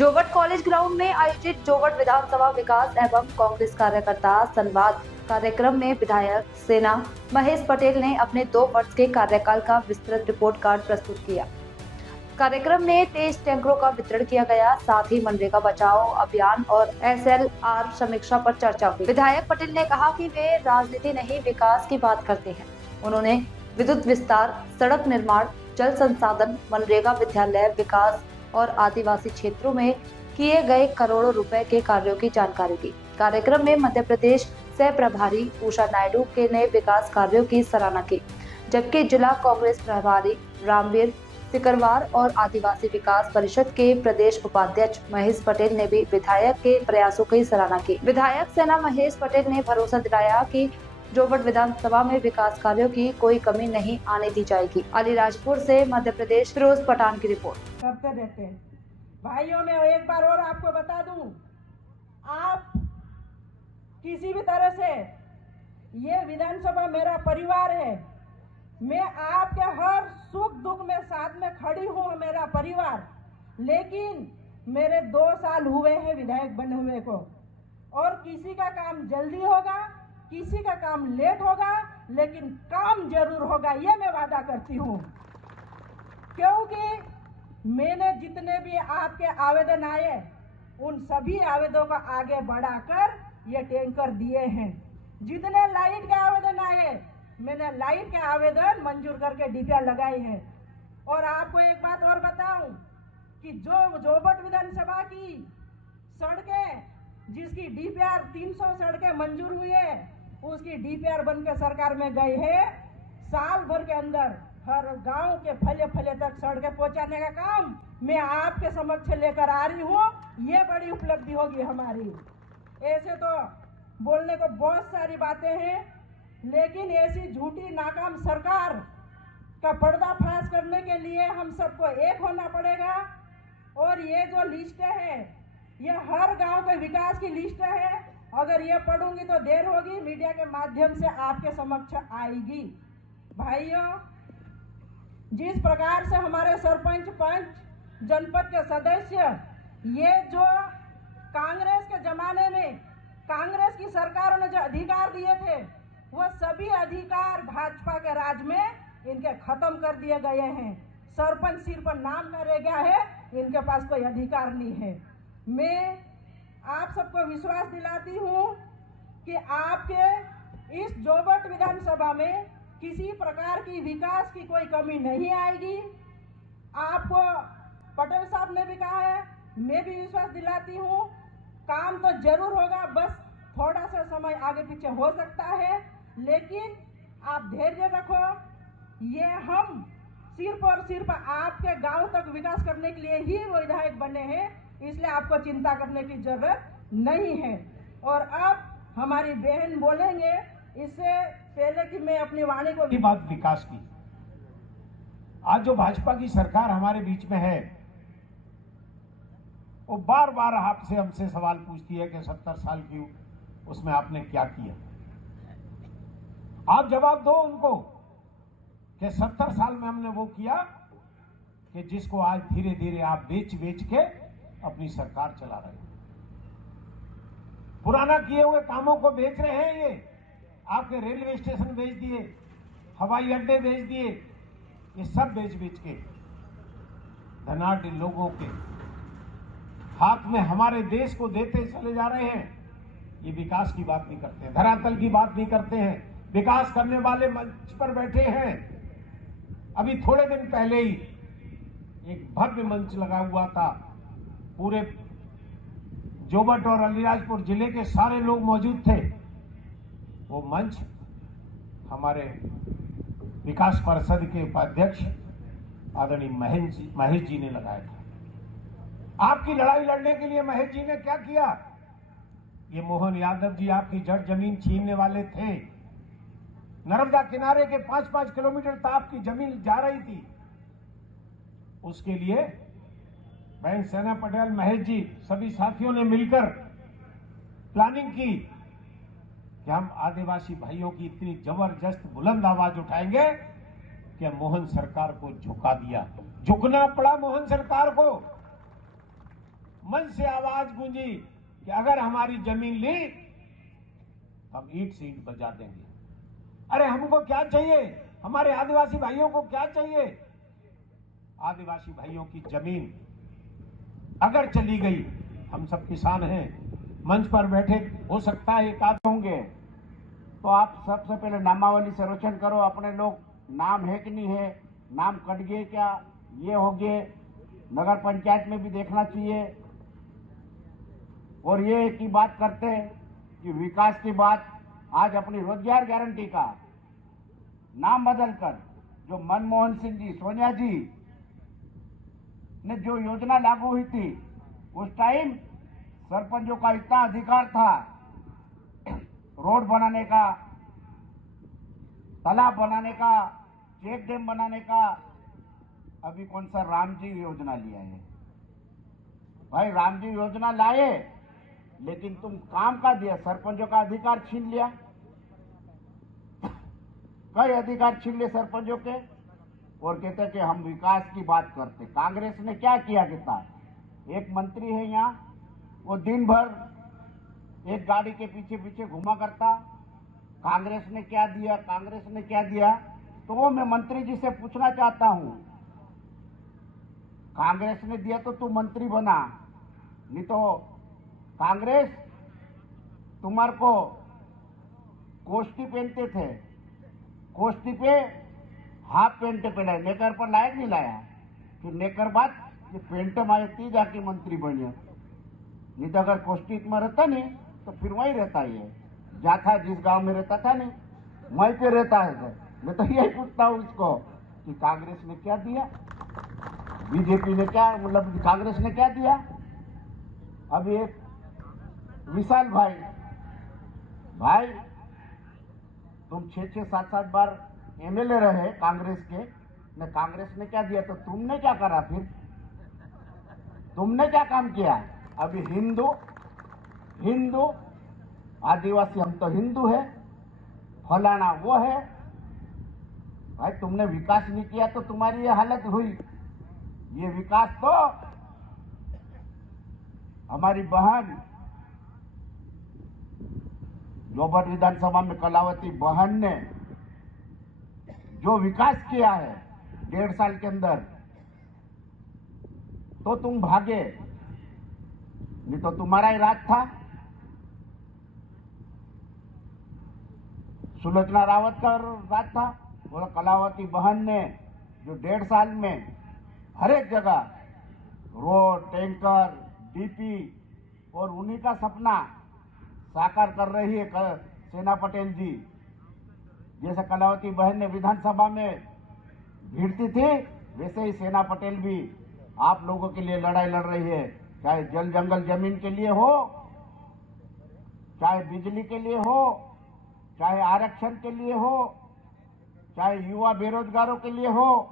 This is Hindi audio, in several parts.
जोवट कॉलेज ग्राउंड में आयोजित जोवट विधानसभा विकास एवं कांग्रेस कार्यकर्ता संवाद कार्यक्रम में विधायक सेना महेश पटेल ने अपने 2 वर्ष के कार्यकाल का विस्तृत रिपोर्ट कार्ड प्रस्तुत किया। कार्यक्रम में 23 टैंकरों का वितरण किया गया। साथ ही मनरेगा बचाओ अभियान और SLR समीक्षा पर चर्चा हुई। विधायक पटेल ने कहा कि वे राजनीति नहीं विकास की बात करते हैं। उन्होंने विद्युत विस्तार, सड़क निर्माण, जल संसाधन, मनरेगा, विद्यालय विकास और आदिवासी क्षेत्रों में किए गए करोड़ों रुपए के कार्यों की जानकारी दी। कार्यक्रम में मध्य प्रदेश सह प्रभारी उषा नायडू के नए विकास कार्यों की सराहना की, जबकि जिला कांग्रेस प्रभारी रामवीर सिकरवार और आदिवासी विकास परिषद के प्रदेश उपाध्यक्ष महेश पटेल ने भी विधायक के प्रयासों की सराहना की। विधायक सेना महेश पटेल ने भरोसा दिलाया कि जोवट विधानसभा में विकास कार्यों की कोई कमी नहीं आने दी जाएगी। अलीराजपुर से मध्य प्रदेश फिरोज पठान की रिपोर्ट। करते रहते हैं भाइयों, मैं एक बार और आपको बता दूं, आप किसी भी तरह से, ये विधानसभा मेरा परिवार है। मैं आपके हर सुख दुख में साथ में खड़ी हूँ, मेरा परिवार। लेकिन मेरे 2 साल हुए हैं विधायक बने हुए को, और किसी का काम जल्दी होगा, किसी का काम लेट होगा, लेकिन काम जरूर होगा, ये मैं वादा करती हूँ। क्योंकि मैंने जितने भी आपके आवेदन आए, उन सभी आवेदनों को आगे बढ़ाकर ये टैंकर दिए हैं। जितने लाइट के आवेदन आए, मैंने लाइट के आवेदन मंजूर करके डीपीआर लगाई है। और आपको एक बात और बताऊं कि जो जोवट विधानसभा की सड़कें, जिसकी डीपीआर 300 सड़कें मंजूर हुई है, उसकी डीपीआर बनकर सरकार में गई है। साल भर के अंदर हर गांव के फले फले तक सड़कें पहुंचाने का काम मैं आपके समक्ष लेकर आ रही हूँ। ये बड़ी उपलब्धि होगी हमारी। ऐसे तो बोलने को बहुत सारी बातें हैं, लेकिन ऐसी झूठी नाकाम सरकार का पर्दाफाश करने के लिए हम सबको एक होना पड़ेगा। और ये जो लिस्ट है, ये हर गांव के विकास की लिस्ट है। अगर ये पढ़ूंगी तो देर होगी, मीडिया के माध्यम से आपके समक्ष आएगी। भाइयों, जिस प्रकार से हमारे सरपंच, पंच, जनपद के सदस्य, ये जो कांग्रेस के जमाने में कांग्रेस की सरकारों ने जो अधिकार दिए थे, वो सभी अधिकार भाजपा के राज में इनके खत्म कर दिए गए हैं। सरपंच सिर्फ नाम का रह गया है, इनके पास कोई अधिकार नहीं है। मैं आप सबको विश्वास दिलाती हूँ कि आपके इस जोवट विधानसभा में किसी प्रकार की विकास की कोई कमी नहीं आएगी। आपको पटेल साहब ने भी कहा है, मैं भी विश्वास दिलाती हूँ, काम तो जरूर होगा, बस थोड़ा सा समय आगे पीछे हो सकता है, लेकिन आप धैर्य रखो। ये हम सिर्फ और सिर्फ आपके गांव तक विकास करने के लिए ही विधायक बने हैं, इसलिए आपको चिंता करने की जरूरत नहीं है। और अब हमारी बहन बोलेंगे, इससे पहले कि मैं अपनी वाणी को बात विकास की। आज जो भाजपा की सरकार हमारे बीच में है, वो बार बार आपसे हमसे सवाल पूछती है कि 70 साल की उसमें आपने क्या किया। आप जवाब दो उनको कि 70 साल में हमने वो किया कि जिसको आज धीरे धीरे आप बेच बेच के अपनी सरकार चला रहे हैं। पुराना किए हुए कामों को बेच रहे हैं। ये आपके रेलवे स्टेशन बेच दिए, हवाई अड्डे बेच दिए, ये सब बेच बेच के धनाढ़ लोगों के हाथ में हमारे देश को देते चले जा रहे हैं। ये विकास की बात नहीं करते हैं, धरातल की बात नहीं करते हैं। विकास करने वाले मंच पर बैठे हैं। अभी थोड़े दिन पहले ही एक भव्य मंच लगा हुआ था, पूरे जोवट और अलीराजपुर जिले के सारे लोग मौजूद थे। वो मंच हमारे विकास परिषद के उपाध्यक्ष आदरणीय महेश जी ने लगाया था। आपकी लड़ाई लड़ने के लिए महेश जी ने क्या किया? ये मोहन यादव जी आपकी जड़ जमीन छीनने वाले थे। नर्मदा किनारे के 5-5 किलोमीटर तक आपकी जमीन जा रही थी। उसके लिए बहन सेना पटेल, महेश जी, सभी साथियों ने मिलकर प्लानिंग की कि हम आदिवासी भाइयों की इतनी जबरदस्त बुलंद आवाज उठाएंगे कि मोहन सरकार को झुका दिया। झुकना पड़ा मोहन सरकार को। मन से आवाज गूंजी कि अगर हमारी जमीन ली हम ईंट से ईंट बजा देंगे। अरे हमको क्या चाहिए, हमारे आदिवासी भाइयों को क्या चाहिए? आदिवासी भाइयों की जमीन अगर चली गई, हम सब किसान हैं, मंच पर बैठे हो सकता है एक आध होंगे, तो आप सबसे पहले नामावली सर्वेक्षण करो, अपने लोग नाम है कि नहीं है, नाम कट गए क्या, ये हो गए, नगर पंचायत में भी देखना चाहिए। और ये की बात करते हैं कि विकास की बात, आज अपनी रोजगार गारंटी का नाम बदलकर जो मनमोहन सिंह जी, सोनिया जी ने जो योजना लागू हुई थी, उस टाइम सरपंचों का इतना अधिकार था रोड बनाने का, तालाब बनाने का, चेक डैम बनाने का। अभी कौन सा रामजी योजना लिया है भाई? रामजी योजना लाए, लेकिन तुम काम का दिया, सरपंचों का अधिकार छीन लिया। कई अधिकार छीन लिए सरपंचों के, और कहते कि हम विकास की बात करते। कांग्रेस ने क्या किया कहता, एक मंत्री है यहाँ, वो दिन भर एक गाड़ी के पीछे पीछे घुमा करता, कांग्रेस ने क्या दिया, कांग्रेस ने क्या दिया। तो वो मैं मंत्री जी से पूछना चाहता हूं, कांग्रेस ने दिया तो तू मंत्री बना, नहीं तो कांग्रेस तुम्हारे को कोष्टी पहनते थे, कोष्टी पे हाफ पेंट पहना, नेकर पर लायक नहीं लाया, फिर नेकर बाद ये पेंट मारे ती जाके मंत्री बनिया। नहीं तो अगर कोष्टी में रहता नहीं तो फिर वहीं रहता ही है, जाता जिस गांव में रहता था नहीं वहीं पे रहता है सर। मैं तो यही पूछता हूँ इसको कि कांग्रेस ने क्या दिया, बीजेपी ने क्या, मतलब कांग्रेस ने क्या दिया। अब ये विशाल भाई, तुम 6-7 बार एमएलए रहे कांग्रेस के, ने कांग्रेस ने क्या दिया, तो तुमने क्या करा, फिर तुमने क्या काम किया? अभी हिंदू आदिवासी, हम तो हिंदू है, फलाना वो है। भाई तुमने विकास नहीं किया तो तुम्हारी ये हालत हुई। ये विकास तो हमारी बहन जोबट विधानसभा में कलावती बहन ने जो विकास किया है 1.5 साल के अंदर, तो तुम भागे, नहीं तो तुम्हारा ही राज था। सुलोचना रावत का राज था, और कलावती बहन ने जो 1.5 साल में हर एक जगह रोड, टैंकर, डीपी, और उन्हीं का सपना साकार कर रही है सेना पटेल जी। जैसे कलावती बहन ने विधानसभा में भिड़ती थी, वैसे ही सेना पटेल भी आप लोगों के लिए लड़ाई लड़ रही है, चाहे जल जंगल जमीन के लिए हो, चाहे बिजली के लिए हो, चाहे आरक्षण के लिए हो, चाहे युवा बेरोजगारों के लिए हो,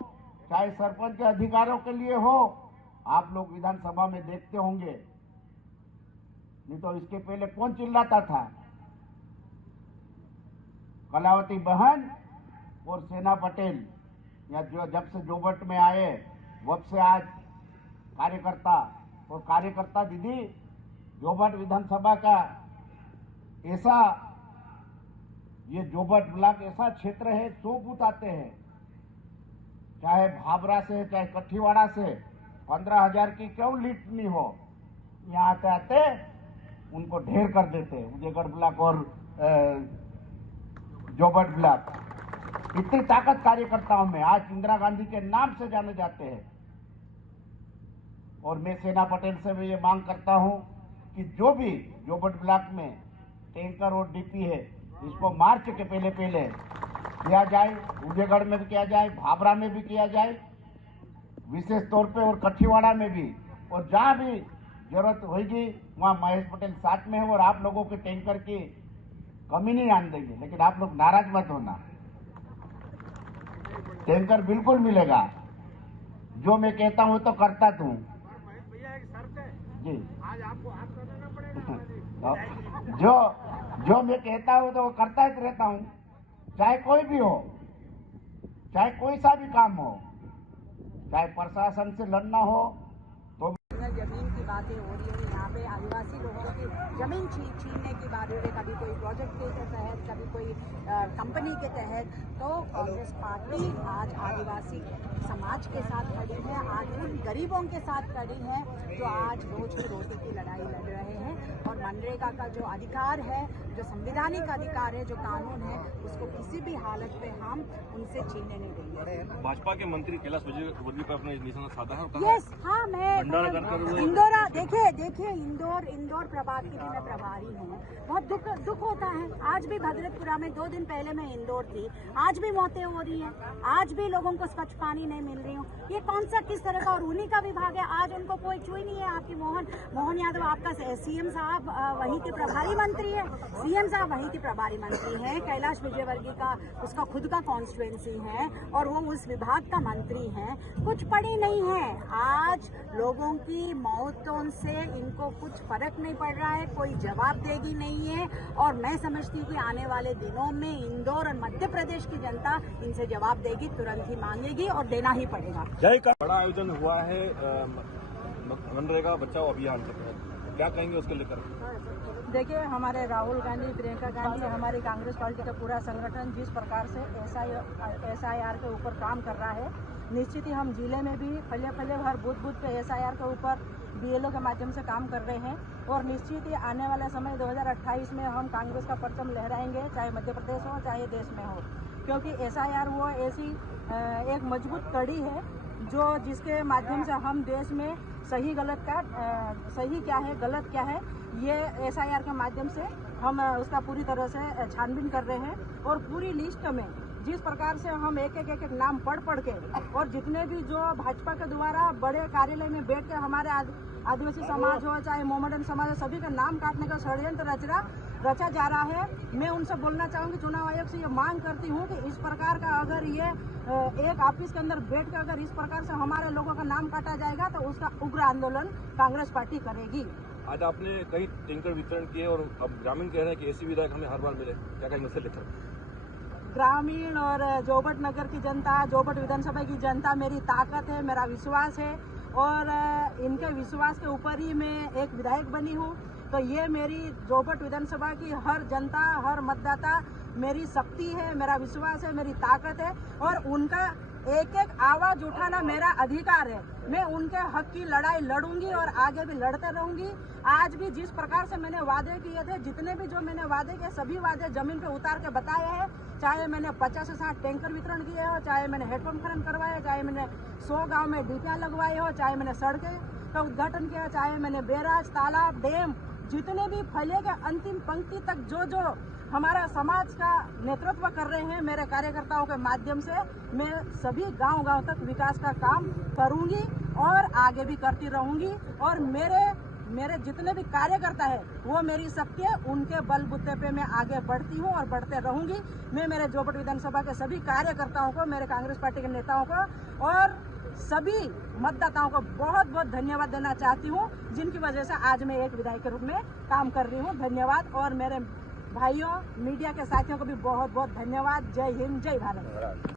चाहे सरपंच के अधिकारों के लिए हो। आप लोग विधानसभा में देखते होंगे, नहीं तो इसके पहले कौन चिल्लाता था? कलावती बहन और सेना पटेल, या जो जब से जोबट में आए वब से आज कार्यकर्ता दीदी, जोबट विधानसभा का ऐसा, ये जोबट ब्लॉक ऐसा क्षेत्र है, 100 बूथ आते हैं, चाहे भाबरा से चाहे कठीवाड़ा से 15,000 की क्यों लीड नहीं हो, यहाँ आते आते उनको ढेर कर देते उदयगढ़ ब्लॉक और जोबट ब्लॉक। इतनी ताकत कार्यकर्ताओं में, आज इंदिरा गांधी के नाम से जाने जाते हैं। और मैं सेना पटेल से भी ये मांग करता हूं कि जो भी जोबट ब्लॉक में टैंकर और डीपी है, इसको मार्च के पहले किया जाए, उदयगढ़ में भी किया जाए, भाबरा में भी किया जाए विशेष तौर पे, और कठीवाड़ा में भी, और जहां भी जरूरत होगी वहां महेश पटेल साथ में है, और आप लोगों के टैंकर की कमी नहीं आने देंगे। लेकिन आप लोग नाराज मत होना, टैंकर बिल्कुल मिलेगा। जो मैं कहता हूं तो करता हूं जी। आज आपको हाथ करना पड़ेगा। जो मैं कहता हूं तो वो करता ही रहता हूं, चाहे कोई भी हो, चाहे कोई सा भी काम हो, चाहे प्रशासन से लड़ना हो तो। जमीन की बातें हो रही है। यहाँ पे आदिवासी लोगों की जमीन छीनने की बात हो रही है, कभी कोई प्रोजेक्ट के तहत, कभी कोई कंपनी के तहत। तो कांग्रेस पार्टी आज आदिवासी समाज के साथ खड़ी है, आज उन गरीबों के साथ खड़ी है जो आज रोज की रोटी की लड़ाई लड़ रहे हैं। और मनरेगा का जो अधिकार है, जो संवैधानिक अधिकार है, जो कानून है, उसको किसी भी हालत पे हम उनसे छीनने नहीं देंगे। भाजपा के मंत्री कैलाश विजयवर्गीय पर अपने निशाना साधा है और कहा यस, हाँ, मैं इंदौरा देखिए इंदौर प्रभाग की भी मैं प्रभारी हूँ। बहुत दुख होता है। आज भी भगरतपुरा में 2 दिन पहले मैं इंदौर थी, आज भी मौतें हो रही हैं, आज भी लोगों को स्वच्छ पानी नहीं मिल रही हूँ। ये कौन सा किस तरह का, और उन्हीं का विभाग है, आज उनको कोई छुई नहीं है। आपकी मोहन यादव आपका सीएम साहब वहीं के प्रभारी मंत्री है, सीएम साहब वहीं के प्रभारी मंत्री हैं। कैलाश विजयवर्गीय का उसका खुद का कॉन्स्टिट्यूएंसी है और वो उस विभाग का मंत्री है। कुछ पड़ी नहीं है। आज लोगों की मौतों से इनको कुछ फर्क नहीं पड़ रहा है, कोई जवाबदेही नहीं है। और मैं समझती हूँ कि आने वाले दिनों में इंदौर और मध्य प्रदेश की जनता इनसे जवाबदेही तुरंत ही मांगेगी और देना ही पड़ेगा। बड़ा आयोजन हुआ है मनरेगा बचाओ अभियान के तहत, क्या कहेंगे उसको लेकर? देखिए, हमारे राहुल गांधी, प्रियंका गांधी, हमारी कांग्रेस पार्टी का पूरा संगठन जिस प्रकार से SIR के ऊपर काम कर रहा है, निश्चित ही हम जिले में भी फले हर बूथ पे SIR के ऊपर BLO के माध्यम से काम कर रहे हैं। और निश्चित ही आने वाले समय 2028 में हम कांग्रेस का परचम लहराएंगे, चाहे मध्य प्रदेश हो चाहे देश में हो, क्योंकि SIR वो ऐसी एक मजबूत कड़ी है जो जिसके माध्यम से हम देश में सही क्या है गलत क्या है, ये SIR के माध्यम से हम उसका पूरी तरह से छानबीन कर रहे हैं। और पूरी लिस्ट में जिस प्रकार से हम एक एक नाम पढ़ के, और जितने भी जो भाजपा के द्वारा बड़े कार्यालय में बैठ के हमारे आदिवासी समाज हो चाहे मोहम्मदन समाज हो, सभी का नाम काटने का षड्यंत्र रचा जा रहा है। मैं उनसे बोलना चाहूँगी, चुनाव आयोग से ये मांग करती हूँ कि इस प्रकार का अगर ये एक ऑफिस के अंदर बैठ कर अगर इस प्रकार से हमारे लोगों का नाम काटा जाएगा तो उसका उग्र आंदोलन कांग्रेस पार्टी करेगी। आज आपने कई टैंकर वितरण किए और अब ग्रामीण कह रहे हैं कि ऐसी विधायक हमें हर बार मिले, क्या कहेंगे उससे लेकर? ग्रामीण और जोबट नगर की जनता, जोबट विधानसभा की जनता मेरी ताकत है, मेरा विश्वास है और इनके विश्वास के ऊपर ही मैं एक विधायक बनी हूँ। तो ये मेरी जोबट विधानसभा की हर जनता, हर मतदाता मेरी शक्ति है, मेरा विश्वास है, मेरी ताकत है और उनका एक एक आवाज उठाना मेरा अधिकार है। मैं उनके हक की लड़ाई लड़ूंगी और आगे भी लड़ते रहूंगी। आज भी जिस प्रकार से मैंने वादे किए थे, जितने भी जो मैंने वादे किए, सभी वादे जमीन पे उतार के बताए हैं। चाहे मैंने 50 से 60 टैंकर वितरण किए हो, चाहे मैंने हेडपंप खनन करवाए, चाहे मैंने 100 गाँव में डीपियाँ लगवाए हो, चाहे मैंने सड़कें का उद्घाटन किया, चाहे मैंने बैराज, तालाब, डैम, जितने भी फैले के अंतिम पंक्ति तक जो हमारा समाज का नेतृत्व कर रहे हैं मेरे कार्यकर्ताओं के माध्यम से, मैं सभी गांव तक विकास का काम करूंगी और आगे भी करती रहूंगी। और मेरे जितने भी कार्यकर्ता है वो मेरी शक्ति है, उनके बलबूते पे मैं आगे बढ़ती हूँ और बढ़ते रहूंगी। मैं मेरे जोबट विधानसभा के सभी कार्यकर्ताओं को, मेरे कांग्रेस पार्टी के नेताओं को और सभी मतदाताओं को बहुत बहुत धन्यवाद देना चाहती हूँ, जिनकी वजह से आज मैं एक विधायक के रूप में काम कर रही हूँ। धन्यवाद। और मेरे भाइयों, मीडिया के साथियों को भी बहुत बहुत धन्यवाद। जय हिंद, जय भारत।